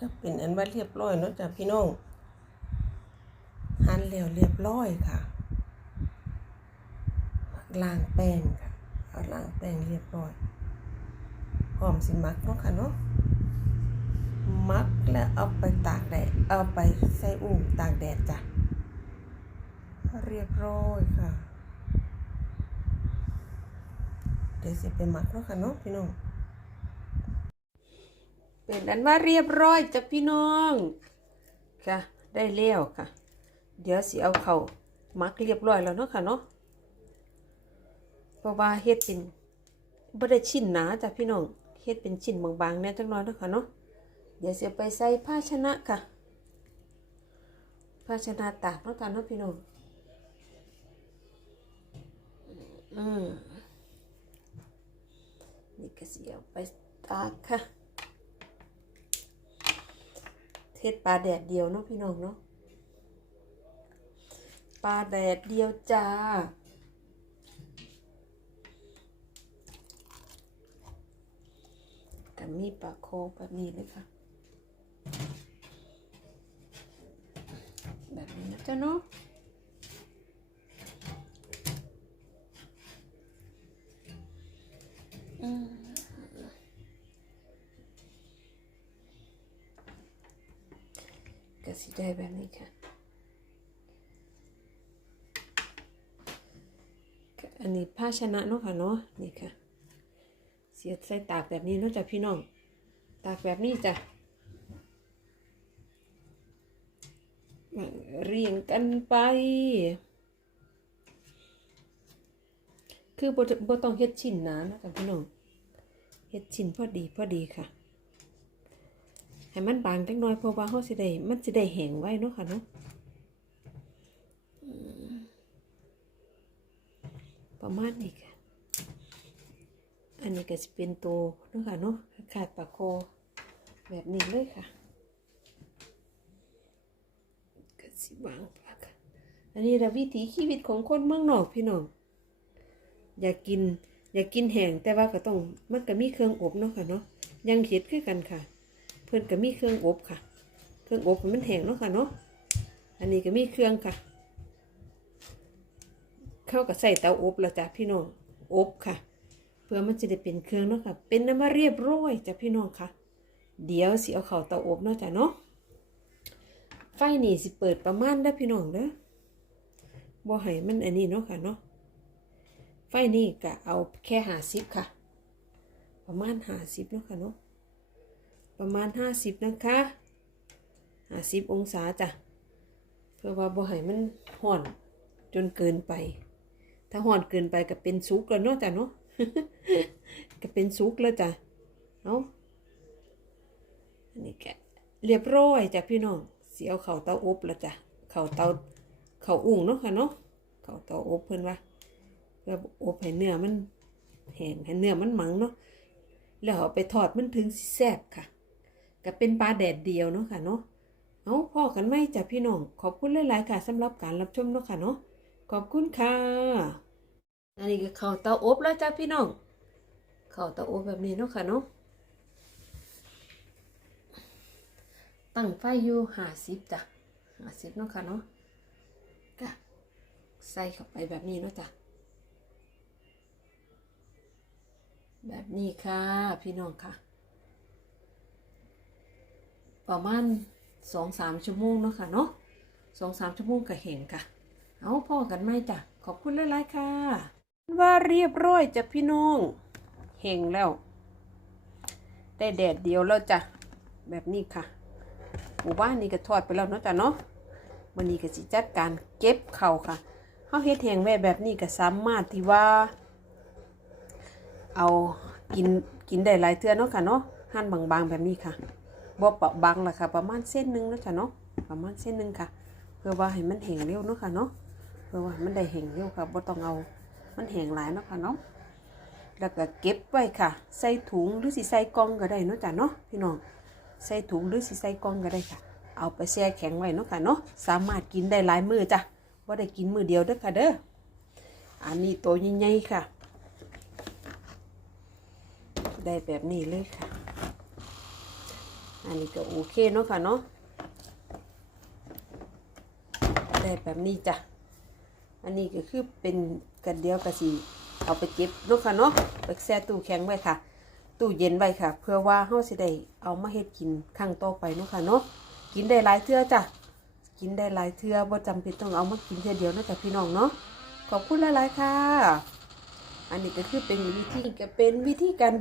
ก็เป็นอันว่าเรียบร้อยเนาะจ้ะพี่น้องหั่นแล้วเรียบร้อยค่ะล้างแป้งค่ะเอาล้างแป้งเรียบร้อยพร้อมสิมักเนาะค่ะเนาะมักแล้วเอาไปตากแดดเอาไปใส่อุ่งตากแดดจ้ะเรียบร้อยค่ะเดี๋ยวสิไปหมักเนาะค่ะเนาะพี่น้อง เป็นอันว่าเรียบร้อยจ้ะพี่น้องค่ะได้แล้วค่ะ เดี๋ยวสิเอาเขามักเรียบร้อยแล้วเนาะค่ะเนาะเพราะว่าเฮ็ดเป็นบ่ได้ชิ้นหนาจ้ะพี่น้องเฮ็ดเป็นชิ้นบางๆแน่จังน้อยเนาะค่ะเนาะเดี๋ยวสิเอาไปใส่ภาชนะค่ะ ภาชนะตากเนาะค่ะเนาะพี่น้องอืมนี่ก็สิเอาไปตากค่ะ เทศปลาแดดเดียวเนาะพี่น้องเนาะปลาแดดเดียวจ้าแต่มีปลาโคแบบนี้เลยค่ะ แบบนี้นะจ๊ะเนาะอืม ก็สิได้แบบนี้ค่ะอันนี้ภาชนะเนาะค่ะเนาะนี่ค่ะ เสียบใส่ตากแบบนี้เนาะจ้ะพี่น้อง ตากแบบนี้จ้ะเรียงกันไป คือบ่บ่ต้องเฮ็ดชิ้นหนานะจ้ะพี่น้อง เฮ็ดชิ้นพอดีพอดีค่ะ ให้มันบางจังน้อยเพราะว่าเขาสิได้มันสิได้แห้งไว้เนาะค่ะเนาะประมาณนี้ค่ะ อันนี้ก็สิเป็นตัวเนาะค่ะเนาะขาดปากโคแบบนี้เลยค่ะก็สิวางปากค่ะอันนี้ละวิถีชีวิตของคนเมืองนอกพี่น้องอยากกิน อยากกินแห้งแต่ว่าก็ต้องมันก็มีเครื่องอบเนาะค่ะเนาะยังเห็ดคือกันค่ะ เพื่อนก็มีเครื่องอบค่ะ เครื่องอบมันแห้งเนาะค่ะเนาะอันนี้ก็มีเครื่องค่ะ เข้ากับใส่เตาอบแล้วจ้ะพี่น้องอบค่ะ เพื่อมันจะได้เป็นเครื่องเนาะค่ะ เป็นน้ำมาเรียบร้อยจ้ะพี่น้องค่ะ เดี๋ยวสิเอาเข้าเตาอบเนาะจ้ะเนาะไฟนี่สิเปิดประมาณเด้พี่น้องเด้อบ่ให้มันอันนี้เนาะค่ะเนาะไฟนี่ก็เอาแค่หาสิบค่ะ ประมาณหาสิบเนาะค่ะเนาะ ประมาณห้าสิบนะคะห้าสิบองศาจ้ะ เพื่อว่าบ่ให้มันห่อนจนเกินไป ถ้าห่อนเกินไปก็เป็นซุกแล้วเนาะจ้ะเนาะก็เป็นซุกแล้วจ้ะเอาอันนี้แกเรียบร้อยจ้ะพี่น้องเสีเอาเข่าเตาอบแล้วจ้ะเข่าเตาเข่าอุ่งเนาะค่ะเนาะเข่าเตาอบเพิ่นว่าเพื่ออบให้เนื้อมันแห้งให้เนื้อมันหมังเนาะแล้วเอาไปทอดมันถึงแซ่บค่ะ ก็เป็นปลาแดดเดียวเนาะค่ะเนาะเอาพ่อกันไหมจ้ะพี่น้อง ขอบคุณหลายๆค่ะสำหรับการรับชมเนาะค่ะเนาะขอบคุณค่ะอันนี้ก็ข้าวเตาอบแล้วจ้ะพี่น้องข้าวเตาอบแบบนี้เนาะค่ะเนาะตั้งไฟอยู่ห้าสิบจ้ะห้าสิบเนาะค่ะเนาะก็ใส่เข้าไปแบบนี้เนาะจ้ะแบบนี้ค่ะพี่น้องค่ะ ประมาณสองสามชั่วโมงเนาะค่ะเนาะสองสามชั่วโมงก็เห็นค่ะ เอาพ่อกันไหมจ้ะ ขอบคุณหลายๆค่ะ ว่าเรียบร้อยจ้ะพี่น้องเห็งแล้ว ได้แดดเดียวแล้วจ้ะ แบบนี้ค่ะ หมู่บ้านนี้ก็ทอดไปแล้วเนาะจ้ะเนาะวันนี้ก็สิจัดการเก็บเข่าค่ะเขาเฮ็ดแห้งไว้แบบนี้ก็สามารถที่ว่า เอากินกินได้หลายเทื่อเนาะค่ะเนาะหั่นบางๆแบบนี้ค่ะ บ่ปะบางล่ะค่ะ ประมาณเส้นหนึ่งนะจ้ะเนาะประมาณเส้นหนึ่งค่ะ เพื่อว่าให้มันแห้งเร็วเนาะค่ะเนาะเพื่อว่ามันได้แห้งเร็วค่ะบ่ต้องเอามันแห้งหลายเนาะค่ะเนาะแล้วก็เก็บไว้ค่ะ ใส่ถุงหรือสิใส่กล่องก็ได้เนาะจ้ะเนาะพี่น้องใส่ถุงหรือสิใส่กล่องก็ได้ค่ะ เอาไปแช่แข็งไว้เนาะค่ะเนาะสามารถกินได้หลายมือจ้ะบ่าได้กินมือเดียวเด้อค่ะเด้ออันนี้ตัวใหญ่ๆค่ะ ได้แบบนี้เลยค่ะ อันนี้ก็โอเคเนาะค่ะเนาะได้แบบนี้จ้ะ อันนี้ก็คือเป็นกันเดียวกระสีเอาไปเก็บเนาะค่ะเนาะไปแช่ตู้แข็งไว้ค่ะ ตู้เย็นไว้ค่ะ เพื่อว่าเฮาสิได้เอามาเฮ็ดกินครั้งต่อไปเนาะค่ะเนาะกินได้หลายเทื่อจ้ะกินได้หลายเทื่อบ่จำเป็นต้องเอามากินเทื่อเดียวนะจ้ะพี่น้องเนาะขอบคุณหลายๆค่ะ อันนี้ก็คือเป็นวิธีก็เป็นวิธีการ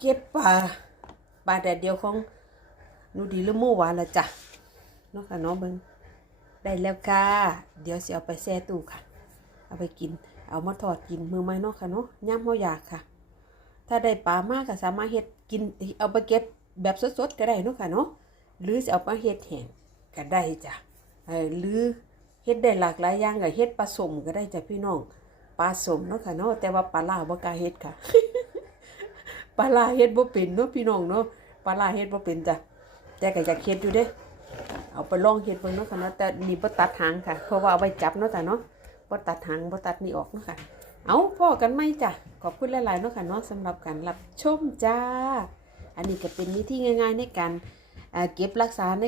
เก็บปลาปลาแดดเดียวของ นูดีหรือหมู่หวานละจ้ะเนาะค่ะเนาะเบิ่งได้แล้วค่ะ เดี๋ยวสิเอาไปแช่ตู้ค่ะ เอาไปกิน เอามาทอดกินมือไม้เนาะค่ะเนาะย่ำเฮาอยากค่ะ ถ้าได้ปลามากก็สามารถเฮ็ดกินเอาไปเก็บแบบสดๆก็ได้เนาะค่ะเนาะหรือจะเอามาเฮ็ดแห้งก็ได้จ้ะหรือเฮ็ดได้หลากหลายอย่างก็เฮ็ดปลาสมก็ได้จ้ะพี่น้องปลาสมเนาะค่ะเนาะแต่ว่าปลาล่าบ่กล้าเฮ็ดค่ะปลาล่าเฮ็ดบ่เป็นเนาะพี่น้องเนาะปลาล่าเฮ็ดบ่เป็นจ้ะ แต่ก็อยากเฮ็ดอยู่เด้ เอาไปลองเฮ็ดเบิ่งเนาะค่ะเนาะแต่นี่บ่ตัดหางค่ะ เพราะว่าเอาไว้จับเนาะจ้ะเนาะบ่ตัดหางบ่ตัดนี่ออกเนาะค่ะ เอาพ่อกันไหมจ้ะ ขอบคุณหลายๆเนาะค่ะเนาะสำหรับการรับชมจ้า อันนี้ก็เป็นวิธีง่ายๆในการเก็บรักษาใน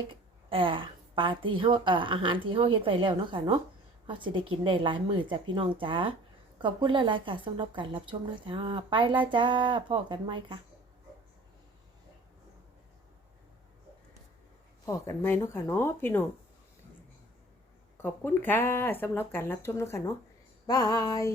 ปลาที่เฮาเอ่ออาหารที่เฮาเฮ็ดไปแล้วเนาะค่ะเนาะเฮาสิได้กินได้หลายมื้อจ้ะพี่น้องจ้าขอบคุณหลายๆค่ะสำหรับการรับชมเนาะจ้าไปละจ้าพ่อกันไหมค่ะ พอกันไหมเนาะค่ะเนาะพี่น้องขอบคุณค่ะสำหรับการรับชมเนาะค่ะเนาะบาย